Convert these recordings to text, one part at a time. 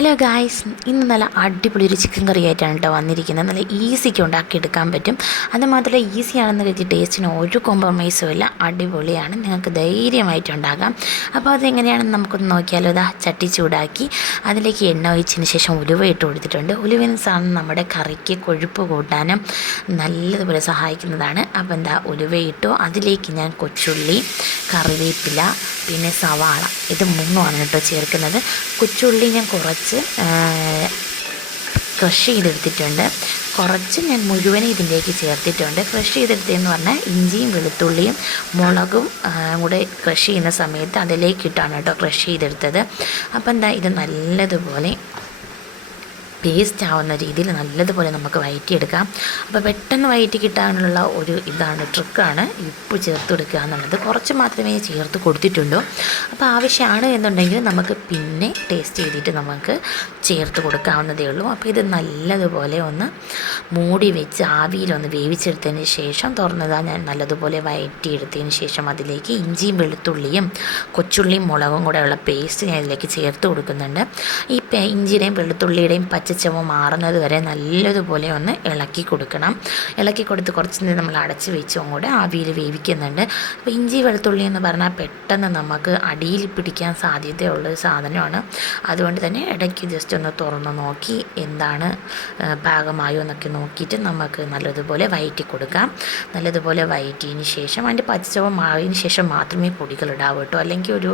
Hello guys, ഇന്ന് നല്ല അടിപൊളി ഒരു ചിക്കൻ കറി ആയിട്ടാണ് കേട്ടോ വന്നിരിക്കുന്നത്. നല്ല ഈസിക്ക് ഉണ്ടാക്കിയെടുക്കാൻ പറ്റും. അതുമാത്രമല്ല ഈസിയാണെന്ന് കരുതി ടേസ്റ്റിന് ഒരു കോംപ്രമൈസും ഇല്ല. അടിപൊളിയാണ്, നിങ്ങൾക്ക് ധൈര്യമായിട്ട് ഉണ്ടാകാം. അപ്പോൾ അതെങ്ങനെയാണെന്ന് നമുക്കൊന്ന് നോക്കിയാലോ. ഇതാ ചട്ടി ചൂടാക്കി അതിലേക്ക് എണ്ണ ഒഴിച്ചതിന് ശേഷം ഉലുവ ഇട്ട് കൊടുത്തിട്ടുണ്ട്. ഉലുവൻ സാധനം നമ്മുടെ കറിക്ക് കൊഴുപ്പ് കൂട്ടാനും നല്ലതുപോലെ സഹായിക്കുന്നതാണ്. അപ്പോൾ എന്താ ഉലുവ ഇട്ടു. അതിലേക്ക് ഞാൻ കൊച്ചുള്ളി, കറിവേപ്പില, പിന്നെ സവാള, ഇത് മൂന്നുമാണ് കേട്ടോ ചേർക്കുന്നത്. കൊച്ചുള്ളി ഞാൻ കുറച്ച് ക്രഷ് ചെയ്തെടുത്തിട്ടുണ്ട്. കുറച്ച് ഞാൻ മുഴുവൻ ഇതിലേക്ക് ചേർത്തിട്ടുണ്ട്. ക്രഷ് ചെയ്തെടുത്തതെന്ന് പറഞ്ഞാൽ ഇഞ്ചിയും വെളുത്തുള്ളിയും മുളകും കൂടെ ക്രഷ് ചെയ്യുന്ന സമയത്ത് അതിലേക്കിട്ടാണ് കേട്ടോ ക്രഷ് ചെയ്തെടുത്തത്. അപ്പോൾ എന്താ ഇത് നല്ലതുപോലെ പേസ്റ്റ് ആവുന്ന രീതിയിൽ നല്ലതുപോലെ നമുക്ക് വഴറ്റിയെടുക്കാം. അപ്പോൾ പെട്ടെന്ന് വഴറ്റി കിട്ടാനുള്ള ഒരു ട്രിക്കാണ് ഉപ്പ് ചേർത്ത് കൊടുക്കുക എന്നുള്ളത്. കുറച്ച് മാത്രമേ ചേർത്ത് കൊടുത്തിട്ടുള്ളൂ. അപ്പോൾ ആവശ്യമാണ് എന്നുണ്ടെങ്കിൽ നമുക്ക് പിന്നെ ടേസ്റ്റ് ചെയ്തിട്ട് നമുക്ക് ചേർത്ത് കൊടുക്കാവുന്നതേ ഉള്ളൂ. അപ്പോൾ ഇത് നല്ലതുപോലെ ഒന്ന് മൂടി വെച്ച് ആവിയിലൊന്ന് വേവിച്ചെടുത്തതിന് ശേഷം തുറന്നതാണ് ഞാൻ നല്ലതുപോലെ വഴറ്റിയെടുത്തതിന് ശേഷം അതിലേക്ക് ഇഞ്ചിയും വെളുത്തുള്ളിയും കൊച്ചുള്ളിയും മുളകും കൂടെ ഉള്ള പേസ്റ്റ് ഞാൻ ഇതിലേക്ക് ചേർത്ത് കൊടുക്കുന്നുണ്ട്. ഈ ഇഞ്ചിയുടെയും വെളുത്തുള്ളിയുടെയും പച്ചച്ചവ മാറുന്നത് വരെ നല്ലതുപോലെ ഒന്ന് ഇളക്കി കൊടുക്കണം. ഇളക്കി കൊടുത്ത് കുറച്ച് നേരം നമ്മൾ അടച്ച് വെച്ചും കൂടെ ആവിയിൽ വേവിക്കുന്നുണ്ട്. അപ്പോൾ ഇഞ്ചി വെളുത്തുള്ളി എന്ന് പറഞ്ഞാൽ പെട്ടെന്ന് നമുക്ക് അടിയിൽ പിടിക്കാൻ സാധ്യതയുള്ളൊരു സാധനമാണ്. അതുകൊണ്ട് തന്നെ ഇടയ്ക്ക് ജസ്റ്റ് ഒന്ന് തുറന്ന് നോക്കി എന്താണ് പാകമായോ എന്നൊക്കെ നോക്കിയിട്ട് നമുക്ക് നല്ലതുപോലെ വഴറ്റി കൊടുക്കാം. നല്ലതുപോലെ വഴറ്റിയതിന് ശേഷം അതിൻ്റെ പച്ചച്ചവ മാറിയതിന് ശേഷം മാത്രമേ പൊടികൾ ഇടാവൂ കേട്ടോ. അല്ലെങ്കിൽ ഒരു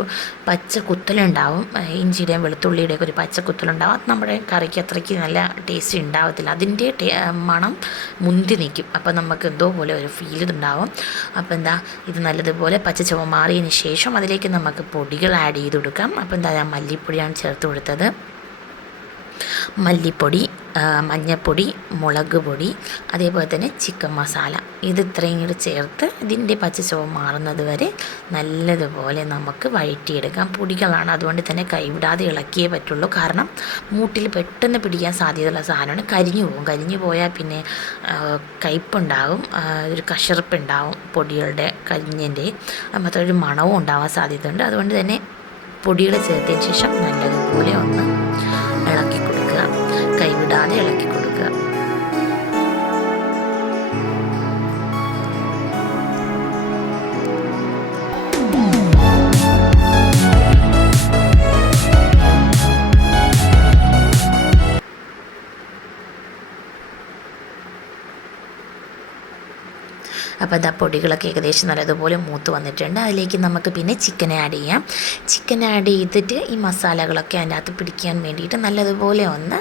പച്ച കുത്തലുണ്ടാവും, ഇഞ്ചിയുടെയും വെളുത്തുള്ളിയുടെയൊക്കെ ഒരു പച്ച കുത്തലുണ്ടാവും. അത് നമ്മുടെ കറിക്ക് അത്രയ്ക്ക് നല്ല ടേസ്റ്റ് ഉണ്ടാവത്തില്ല. അതിൻ്റെ മണം മുന്തി നിൽക്കും. അപ്പോൾ നമുക്ക് എന്തോ പോലെ ഒരു ഫീൽ ഉണ്ടാവും. അപ്പോൾ എന്താ ഇത് നല്ലതുപോലെ പച്ചച്ചവ മാറിയതിന് ശേഷം അതിലേക്ക് നമുക്ക് പൊടികൾ ആഡ് ചെയ്ത് കൊടുക്കാം. അപ്പോൾ എന്താ ഞാൻ മല്ലിപ്പൊടിയാണ് ചേർത്ത് കൊടുത്തത്. മല്ലിപ്പൊടി, മഞ്ഞൾപ്പൊടി, മുളക് പൊടി, അതേപോലെ തന്നെ ചിക്കൻ മസാല, ഇത് ഇത്രയും കൂടി ചേർത്ത് ഇതിൻ്റെ പച്ചച്ചവ മാറുന്നത് വരെ നല്ലതുപോലെ നമുക്ക് വഴറ്റിയെടുക്കാം. പൊടികളാണ്, അതുകൊണ്ട് തന്നെ കൈവിടാതെ ഇളക്കിയേ പറ്റുള്ളൂ. കാരണം മൂട്ടിൽ പെട്ടെന്ന് പിടിക്കാൻ സാധ്യതയുള്ള സാധനമാണ്. കരിഞ്ഞു പോയാൽ പിന്നെ കയ്പ്പുണ്ടാകും, ഒരു കശർപ്പുണ്ടാവും പൊടികളുടെ കരിഞ്ഞതിൻ്റെ. മാത്രം ഒരു മണവും ഉണ്ടാവാൻ സാധ്യതയുണ്ട്. അതുകൊണ്ട് തന്നെ പൊടികൾ ചേർത്തതിന് ശേഷം നല്ലതുപോലെ ഒന്ന് ഇളക്കി കൊടുക്കുക, കൈവിടാതെ ഇളക്കി കൊടുക്കുക. അപ്പോൾ ഇതാ പൊടികളൊക്കെ ഏകദേശം നല്ലതുപോലെ മൂത്ത് വന്നിട്ടുണ്ട്. അതിലേക്ക് നമുക്ക് പിന്നെ ചിക്കൻ ആഡ് ചെയ്യാം. ചിക്കൻ ആഡ് ചെയ്തിട്ട് ഈ മസാലകളൊക്കെ അതിൻ്റെ അകത്ത് പിടിക്കാൻ വേണ്ടിയിട്ട് നല്ലതുപോലെ ഒന്ന്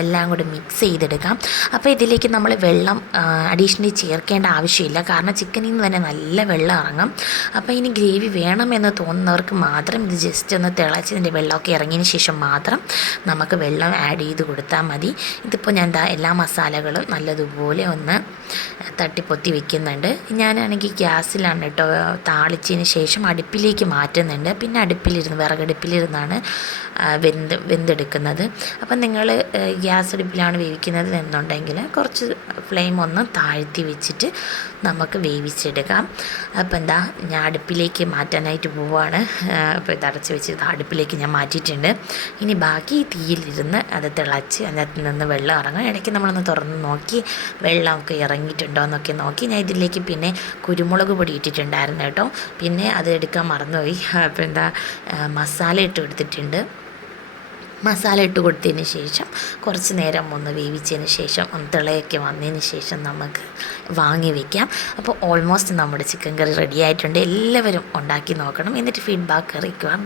എല്ലാം കൂടി മിക്സ് ചെയ്തെടുക്കാം. അപ്പോൾ ഇതിലേക്ക് നമ്മൾ വെള്ളം അഡീഷണലി ചേർക്കേണ്ട ആവശ്യമില്ല. കാരണം ചിക്കനിൽ നിന്ന് തന്നെ നല്ല വെള്ളം ഇറങ്ങും. അപ്പോൾ ഇനി ഗ്രേവി വേണമെന്ന് തോന്നുന്നവർക്ക് മാത്രം ഇത് ജസ്റ്റ് ഒന്ന് തിളച്ചതിൻ്റെ വെള്ളമൊക്കെ ഇറങ്ങിയതിന് ശേഷം മാത്രം നമുക്ക് വെള്ളം ആഡ് ചെയ്ത് കൊടുത്താൽ മതി. ഇതിപ്പോൾ ഞാൻ എല്ലാ മസാലകളും നല്ലതുപോലെ ഒന്ന് തട്ടിപ്പൊത്തി വെക്കുന്നുണ്ട്. ഞാനാണെങ്കിൽ ഗ്യാസിലാണ് കേട്ടോ താളിച്ചതിന് ശേഷം അടുപ്പിലേക്ക് മാറ്റുന്നുണ്ട്. പിന്നെ വിറകടുപ്പിലിരുന്നാണ് വെന്തെടുക്കുന്നത്. അപ്പം നിങ്ങൾ ഗ്യാസ് അടുപ്പിലാണ് വേവിക്കുന്നത് എന്നുണ്ടെങ്കിൽ കുറച്ച് ഫ്ലെയിം ഒന്ന് താഴ്ത്തി വെച്ചിട്ട് നമുക്ക് വേവിച്ചെടുക്കാം. അപ്പോൾ എന്താ ഞാൻ അടുപ്പിലേക്ക് മാറ്റാനായിട്ട് പോവുകയാണ്. അപ്പോൾ ഇത് അടച്ച് വെച്ച് അടുപ്പിലേക്ക് ഞാൻ മാറ്റിയിട്ടുണ്ട്. ഇനി ബാക്കി തീയിലിരുന്ന് അത് തിളച്ച് അതിനകത്ത് നിന്ന് വെള്ളം ഇറങ്ങും. ഇടയ്ക്ക് നമ്മളൊന്ന് തുറന്ന് നോക്കി വെള്ളമൊക്കെ ഇറങ്ങിയിട്ടുണ്ടോ എന്നൊക്കെ നോക്കി. ഞാൻ ഇതിലേക്ക് പിന്നെ കുരുമുളക് പൊടി ഇട്ടിട്ടുണ്ടായിരുന്നു കേട്ടോ. പിന്നെ അത് എടുക്കാൻ മറന്നുപോയി. അപ്പോൾ എന്താ മസാല ഇട്ട് കൊടുത്തിട്ടുണ്ട്. മസാല ഇട്ട് കൊടുത്തതിന് ശേഷം കുറച്ച് നേരം ഒന്ന് വേവിച്ചതിന് ശേഷം ഒന്ന് തിളയൊക്കെ വന്നതിന് ശേഷം നമുക്ക് വാങ്ങി വയ്ക്കാം. അപ്പോൾ ഓൾമോസ്റ്റ് നമ്മുടെ ചിക്കൻ കറി റെഡി ആയിട്ടുണ്ട്. എല്ലാവരും ഉണ്ടാക്കി നോക്കണം. എന്നിട്ട് ഫീഡ്ബാക്ക് അറിയിക്കുക.